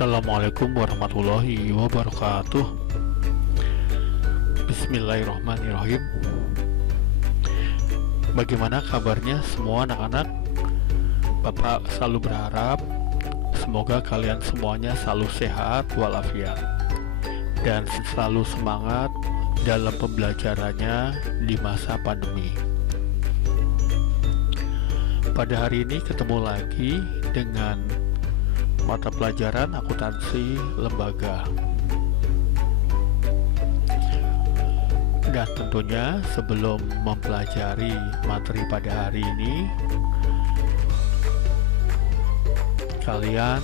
Assalamualaikum warahmatullahi wabarakatuh. Bismillahirrahmanirrahim. Bagaimana kabarnya semua anak-anak? Bapak selalu berharap semoga kalian semuanya selalu sehat walafiat dan selalu semangat dalam pembelajarannya di masa pandemi. Pada hari ini ketemu lagi dengan mata pelajaran akuntansi lembaga. Dan tentunya sebelum mempelajari materi pada hari ini, kalian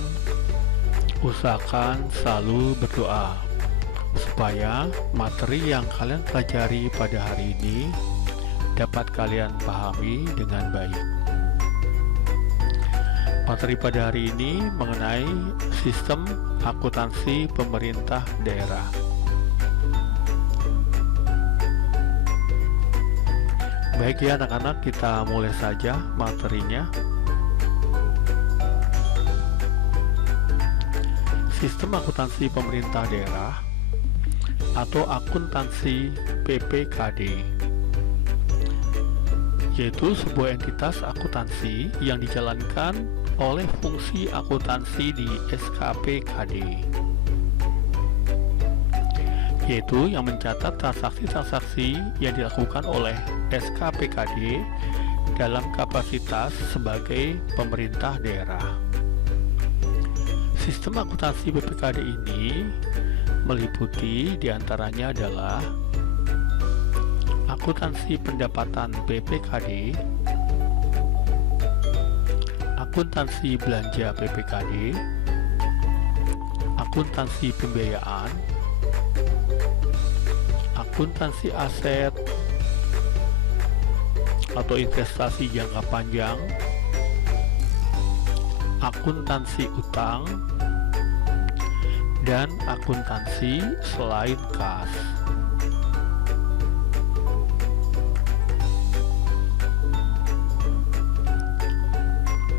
usahakan selalu berdoa supaya materi yang kalian pelajari pada hari ini dapat kalian pahami dengan baik. Materi pada hari ini mengenai sistem akuntansi pemerintah daerah. Baik ya anak-anak, kita mulai saja materinya. Sistem akuntansi pemerintah daerah atau akuntansi PPKD yaitu sebuah entitas akuntansi yang dijalankan oleh fungsi akuntansi di SKPKD, yaitu yang mencatat transaksi-transaksi yang dilakukan oleh SKPKD dalam kapasitas sebagai pemerintah daerah. Sistem akuntansi PPKD ini meliputi diantaranya adalah akuntansi pendapatan PPKD, akuntansi belanja PPKD, akuntansi pembiayaan, akuntansi aset atau investasi jangka panjang, akuntansi utang, dan akuntansi selain kas.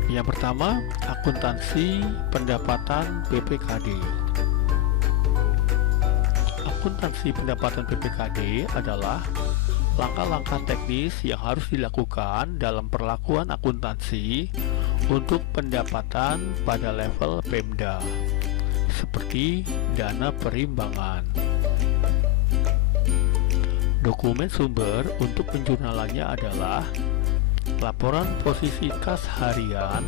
Yang pertama, akuntansi pendapatan PPKD. Akuntansi pendapatan PPKD adalah langkah-langkah teknis yang harus dilakukan dalam perlakuan akuntansi untuk pendapatan pada level Pemda, seperti dana perimbangan. Dokumen sumber untuk penjurnalannya adalah laporan posisi kas harian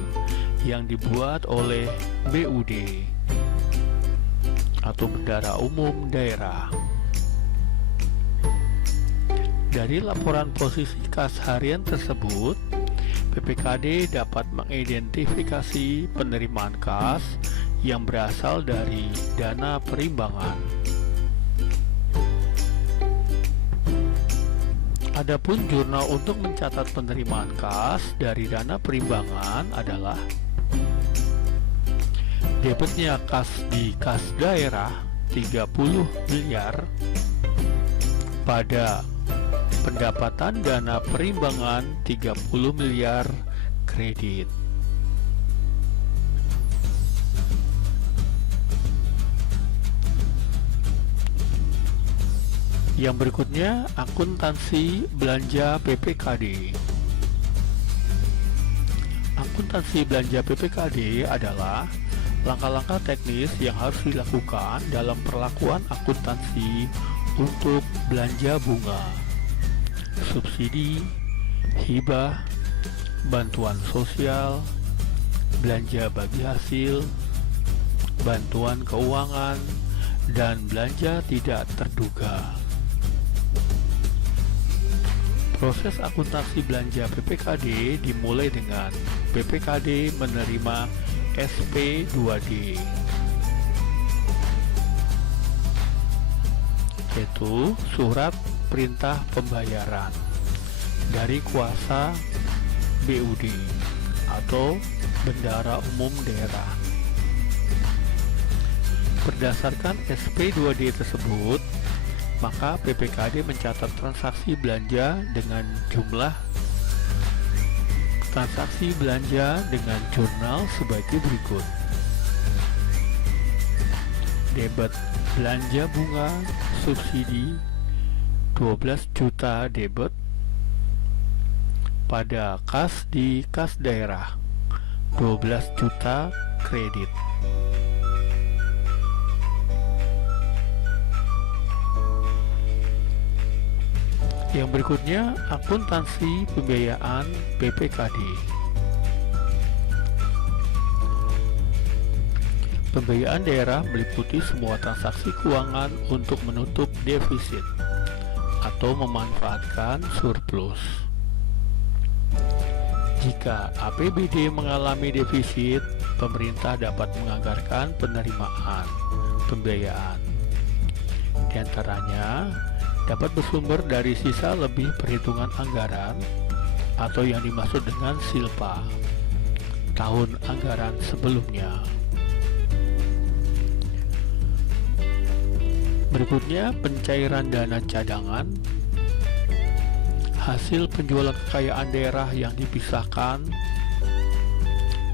yang dibuat oleh BUD atau Bendahara Umum Daerah. Dari laporan posisi kas harian tersebut, PPKD dapat mengidentifikasi penerimaan kas yang berasal dari dana perimbangan. Adapun jurnal untuk mencatat penerimaan kas dari dana perimbangan adalah debitnya kas di kas daerah 30 miliar pada pendapatan dana perimbangan 30 miliar kredit. Yang berikutnya, akuntansi belanja PPKD. Akuntansi belanja PPKD adalah langkah-langkah teknis yang harus dilakukan dalam perlakuan akuntansi untuk belanja bunga, subsidi, hibah, bantuan sosial, belanja bagi hasil, bantuan keuangan, dan belanja tidak terduga. Proses akuntansi belanja PPKD dimulai dengan PPKD menerima SP2D, yaitu surat perintah pembayaran dari kuasa BUD atau Bendahara Umum Daerah. Berdasarkan SP2D tersebut, maka PPKD mencatat transaksi belanja dengan jumlah transaksi belanja dengan jurnal sebagai berikut. debit belanja bunga subsidi 12 juta debit pada kas di kas daerah 12 juta kredit. Yang berikutnya, akuntansi pembiayaan PPKD. Pembiayaan daerah meliputi semua transaksi keuangan untuk menutup defisit atau memanfaatkan surplus. Jika APBD mengalami defisit, pemerintah dapat menganggarkan penerimaan pembiayaan. Di antaranya dapat bersumber dari sisa lebih perhitungan anggaran atau yang dimaksud dengan silpa tahun anggaran sebelumnya. Berikutnya, pencairan dana cadangan, hasil penjualan kekayaan daerah yang dipisahkan,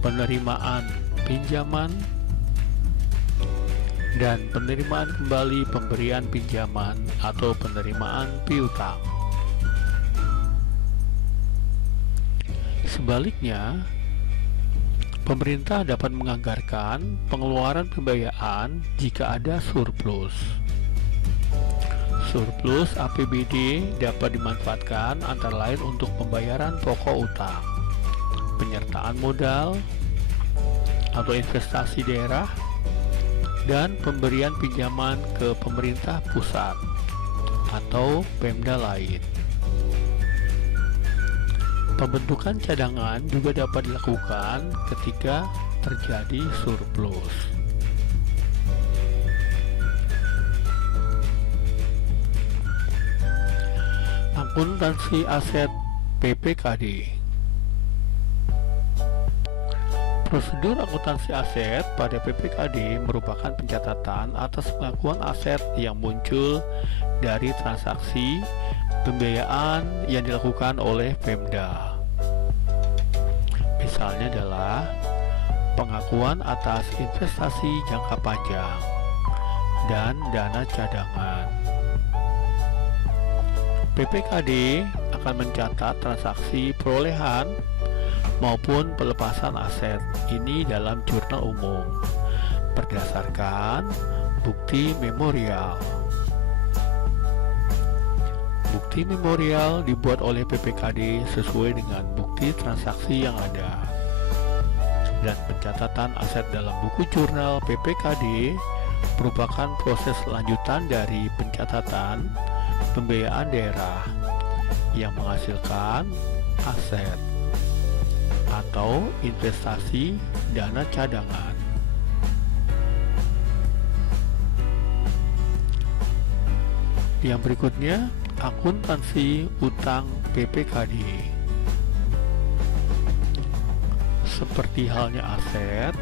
penerimaan pinjaman, dan penerimaan kembali pemberian pinjaman atau penerimaan piutang. Sebaliknya, pemerintah dapat menganggarkan pengeluaran pembiayaan jika ada surplus. Surplus APBD dapat dimanfaatkan antara lain untuk pembayaran pokok utang, penyertaan modal atau investasi daerah, dan pemberian pinjaman ke pemerintah pusat atau Pemda lain. Pembentukan cadangan juga dapat dilakukan ketika terjadi surplus. Akuntansi aset PPKD. Prosedur akuntansi aset pada PPKD merupakan pencatatan atas pengakuan aset yang muncul dari transaksi pembiayaan yang dilakukan oleh Pemda. Misalnya adalah pengakuan atas investasi jangka panjang dan dana cadangan. PPKD akan mencatat transaksi perolehan maupun pelepasan aset ini dalam jurnal umum berdasarkan bukti memorial. Bukti memorial dibuat oleh PPKD sesuai dengan bukti transaksi yang ada, dan pencatatan aset dalam buku jurnal PPKD merupakan proses lanjutan dari pencatatan pembiayaan daerah yang menghasilkan aset atau investasi dana cadangan. Yang berikutnya, akuntansi utang PPKD. Seperti halnya aset,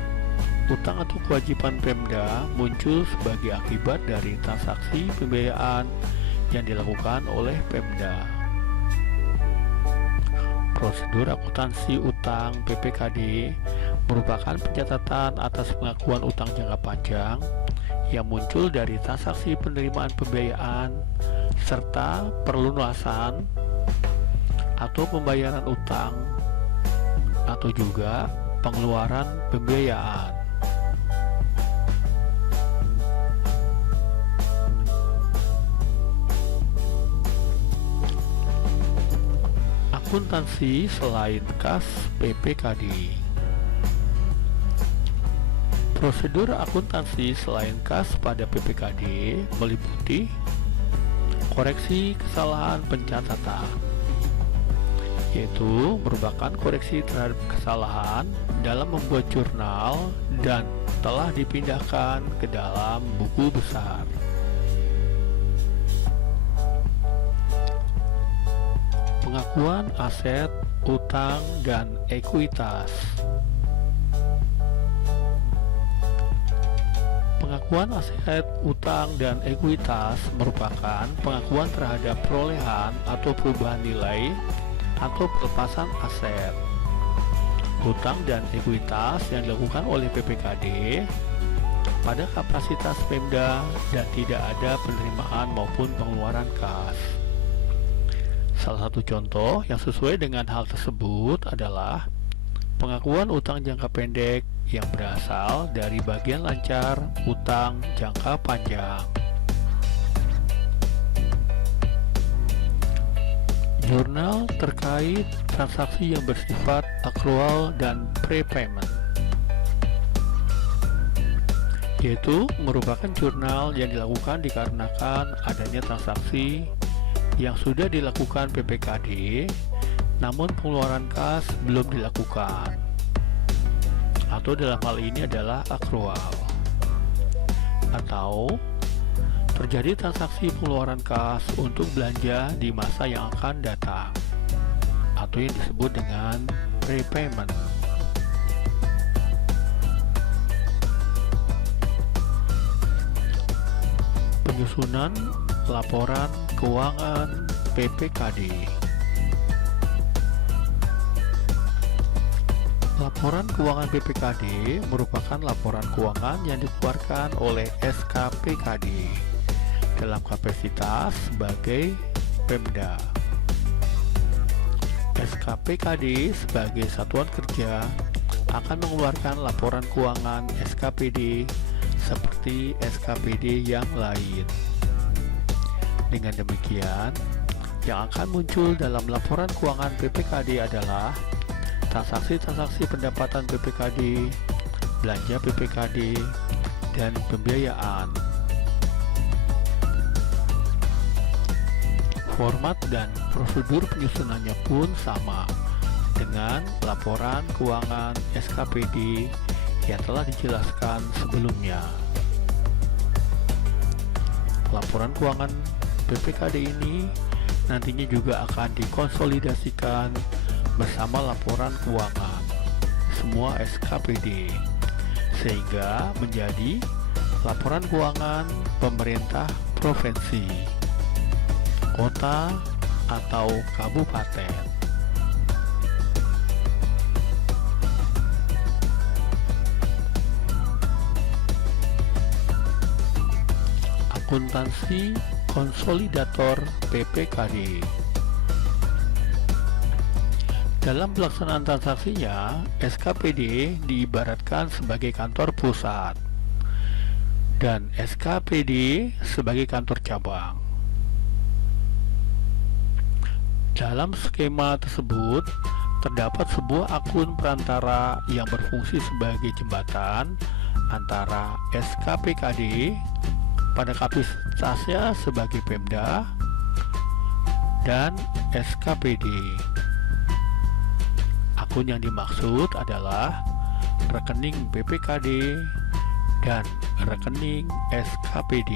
utang atau kewajiban Pemda muncul sebagai akibat dari transaksi pembiayaan yang dilakukan oleh Pemda. Prosedur akuntansi utang PPKD merupakan pencatatan atas pengakuan utang jangka panjang yang muncul dari transaksi penerimaan pembiayaan serta perlunasan atau pembayaran utang atau juga pengeluaran pembiayaan. Akuntansi selain kas PPKD. Prosedur akuntansi selain kas pada PPKD meliputi koreksi kesalahan pencatatan, yaitu merupakan koreksi terhadap kesalahan dalam membuat jurnal dan telah dipindahkan ke dalam buku besar. Pengakuan aset, utang, dan ekuitas. Pengakuan aset, utang, dan ekuitas merupakan pengakuan terhadap perolehan atau perubahan nilai atau pelepasan aset, utang, dan ekuitas yang dilakukan oleh PPKD pada kapasitas Pemda dan tidak ada penerimaan maupun pengeluaran kas. Salah satu contoh yang sesuai dengan hal tersebut adalah pengakuan utang jangka pendek yang berasal dari bagian lancar utang jangka panjang. Jurnal terkait transaksi yang bersifat akrual dan prepayment, yaitu merupakan jurnal yang dilakukan dikarenakan adanya transaksi yang sudah dilakukan PPKD namun pengeluaran kas belum dilakukan, atau dalam hal ini adalah akrual, atau terjadi transaksi pengeluaran kas untuk belanja di masa yang akan datang, atau yang disebut dengan prepayment. Penyusunan laporan keuangan PPKD. Laporan keuangan PPKD merupakan laporan keuangan yang dikeluarkan oleh SKPKD dalam kapasitas sebagai Pemda. SKPKD sebagai satuan kerja akan mengeluarkan laporan keuangan SKPD seperti SKPD yang lain. Dengan demikian, yang akan muncul dalam laporan keuangan PPKD adalah transaksi-transaksi pendapatan PPKD, belanja PPKD, dan pembiayaan. Format dan prosedur penyusunannya pun sama dengan laporan keuangan SKPD yang telah dijelaskan sebelumnya. Laporan keuangan PPKD ini nantinya juga akan dikonsolidasikan bersama laporan keuangan semua SKPD sehingga menjadi laporan keuangan pemerintah provinsi, kota, atau kabupaten. Akuntansi konsolidator PPKD. Dalam pelaksanaan transaksinya, SKPD diibaratkan sebagai kantor pusat dan SKPD sebagai kantor cabang. Dalam skema tersebut, terdapat sebuah akun perantara yang berfungsi sebagai jembatan antara SKPKD pada kapasitasnya sebagai Pemda dan SKPD. Akun yang dimaksud adalah rekening PPKD dan rekening SKPD.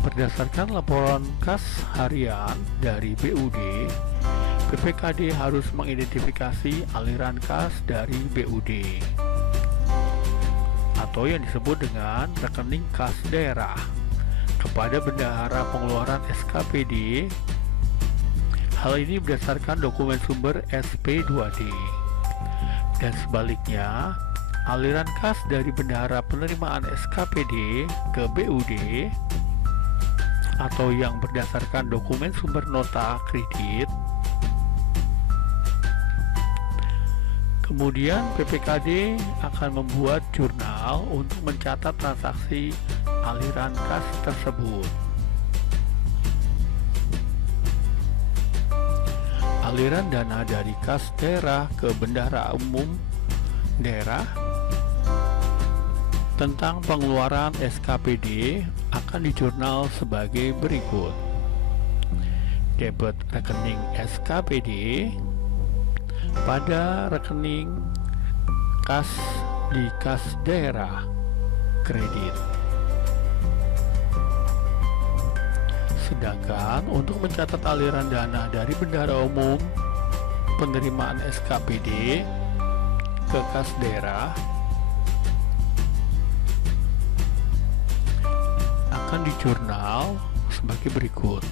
Berdasarkan laporan kas harian dari BUD, PPKD harus mengidentifikasi aliran kas dari BUD atau yang disebut dengan rekening kas daerah kepada bendahara pengeluaran SKPD. Hal ini berdasarkan dokumen sumber SP2D. Dan sebaliknya, aliran kas dari bendahara penerimaan SKPD ke BUD atau yang berdasarkan dokumen sumber nota kredit. Kemudian PPKD akan membuat jurnal untuk mencatat transaksi aliran kas tersebut. Aliran dana dari kas daerah ke bendahara umum daerah tentang pengeluaran SKPD akan dijurnal sebagai berikut. Debit rekening SKPD pada rekening kas di kas daerah kredit. Sedangkan untuk mencatat aliran dana dari bendahara umum penerimaan SKPD ke kas daerah akan dijurnal sebagai berikut.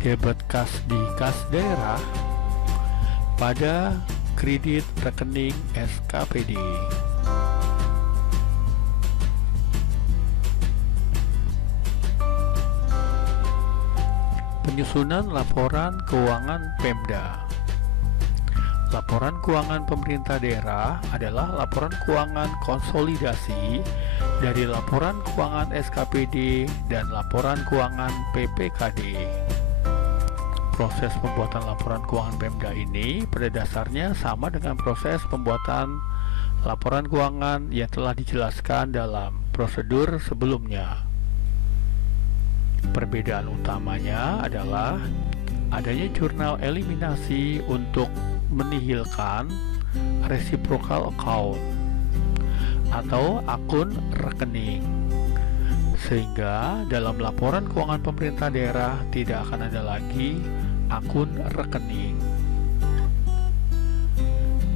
Debit kas di kas daerah pada kredit rekening SKPD. Penyusunan laporan keuangan Pemda. Laporan keuangan pemerintah daerah adalah laporan keuangan konsolidasi dari laporan keuangan SKPD dan laporan keuangan PPKD. Proses pembuatan laporan keuangan Pemda ini pada dasarnya sama dengan proses pembuatan laporan keuangan yang telah dijelaskan dalam prosedur sebelumnya. Perbedaan utamanya adalah adanya jurnal eliminasi untuk menihilkan reciprocal account atau akun rekening, sehingga dalam laporan keuangan pemerintah daerah tidak akan ada lagi akun rekening.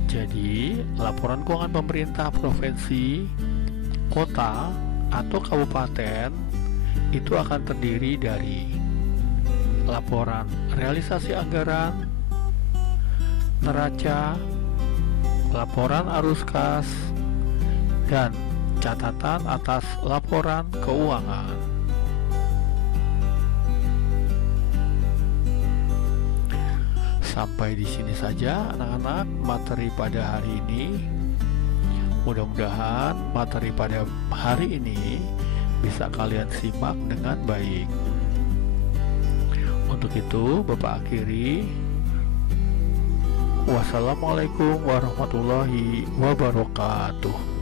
Jadi, laporan keuangan pemerintah provinsi, kota, atau kabupaten itu akan terdiri dari laporan realisasi anggaran, neraca, laporan arus kas, dan catatan atas laporan keuangan. Sampai di sini saja anak-anak materi pada hari ini. Mudah-mudahan materi pada hari ini bisa kalian simak dengan baik. Untuk itu, Bapak akhiri. Wassalamualaikum warahmatullahi wabarakatuh.